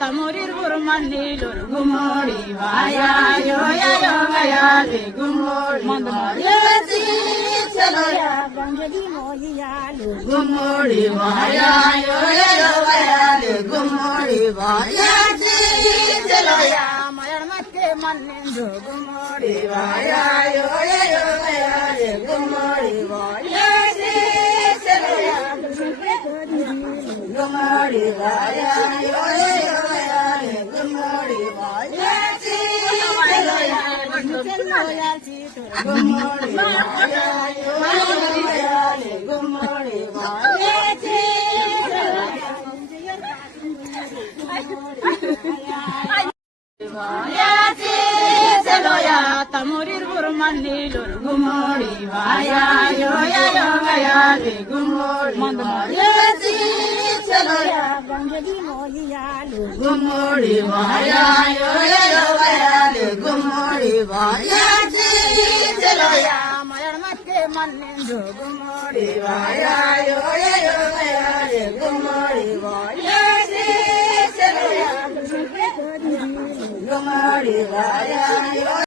Tamurir burmani lor gumori vaya yo ya yo ya le gumori vaya si chalo ya gangadi moya lor gumori vaya yo ya le gumori vaya si chalo ya mayar makke mannindo gumori vaya yo ya le gumori vaya si chalo ya gumori vaya yo Tamurir burmani lor gumori vaya yo ya le gumori vaya si chalo ya gangadi moya lor gumori vaya yo ya le gumori vaya si chalo ya mayar makke mannindo gumori vaya yo ya le gumori vaya si chalo ya gumori vaya